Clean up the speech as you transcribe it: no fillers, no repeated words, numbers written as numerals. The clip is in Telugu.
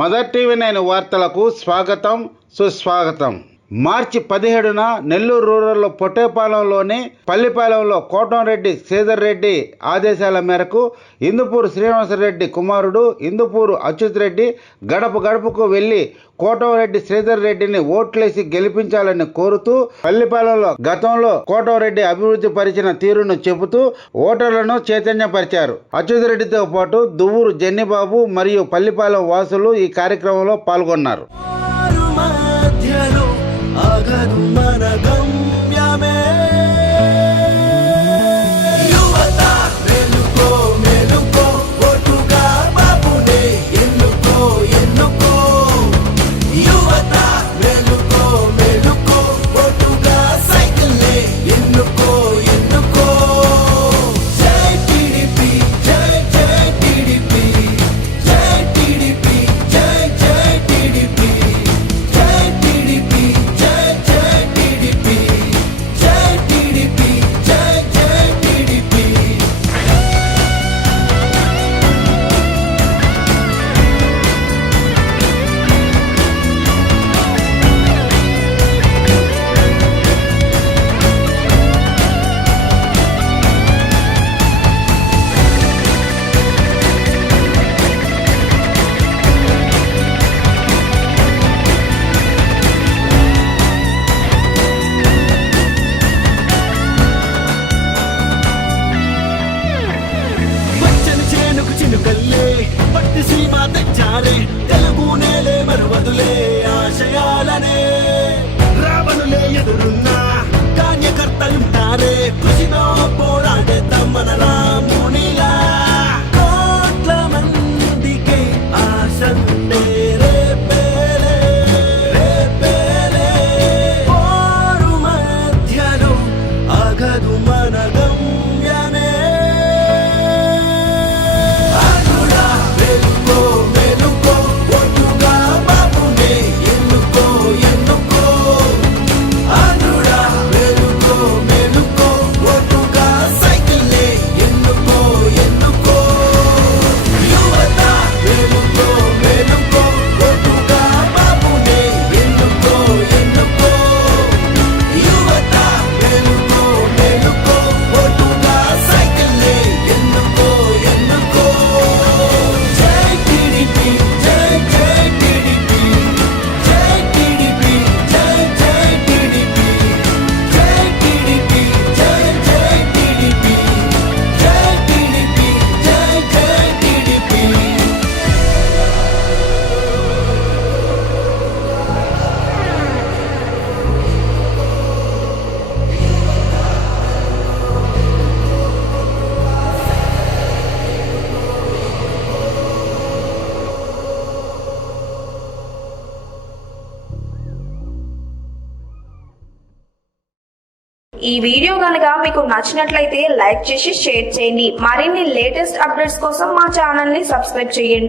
మదర్ టీవీ9 వార్తలకు స్వాగతం సుస్వాగతం. మార్చి 17న నెల్లూరు రూరల్ పొట్టేపాలెంలోని పల్లిపాలెంలో కోటంరెడ్డి శ్రీధర్ రెడ్డి ఆదేశాల మేరకు ఇందుపూరు శ్రీనివాసరెడ్డి కుమారుడు ఇందుపూరు అచ్యుత్ రెడ్డి గడప గడపకు వెళ్లి కోటంరెడ్డి శ్రీధర్ రెడ్డిని ఓట్లేసి గెలిపించాలని కోరుతూ పల్లిపాలెంలో గతంలో కోటంరెడ్డి అభివృద్ధి పరిచిన తీరును చెబుతూ ఓటర్లను చైతన్యపరిచారు. అచ్యుత్ రెడ్డితో పాటు దువ్వూరు జెన్నిబాబు మరియు పల్లిపాలెం వాసులు ఈ కార్యక్రమంలో పాల్గొన్నారు. మన గమ్యమే యువత మెలుకో మెలుకో ఓటుగా బాబునే ఎన్నుకో ఎన్నుకో యువత మెలుకో మెలుకో ఓటుగా సైకిల్నే ఎన్నుకో ఎన్నుకో జై టీడీపీ జై జై టీడీపీ జై టీడీపీ జై జై టీడీపీ జై టీడీపీ చినుకల్లే పట్టి సీమ తెచ్చారే తెలుగు నేలే మరువదులే ఆశయాలనే రావణులే ఎదురున్నా కార్యకర్తలుంటారే కృషిలో పోరాడేద్దాం మన రామునిలా కోట్ల మందికి ఆశంటే రేపేలే రేపేలే పోరు మధ్యలో ఆగదు మన గమ్యమే ఈ వీడియో గనుక మీకు నచ్చినట్లయితే లైక్ చేసి షేర్ చేయండి. మరిన్ని లేటెస్ట్ అప్డేట్స్ కోసం మా ఛానల్ ని సబ్స్క్రైబ్ చేయండి.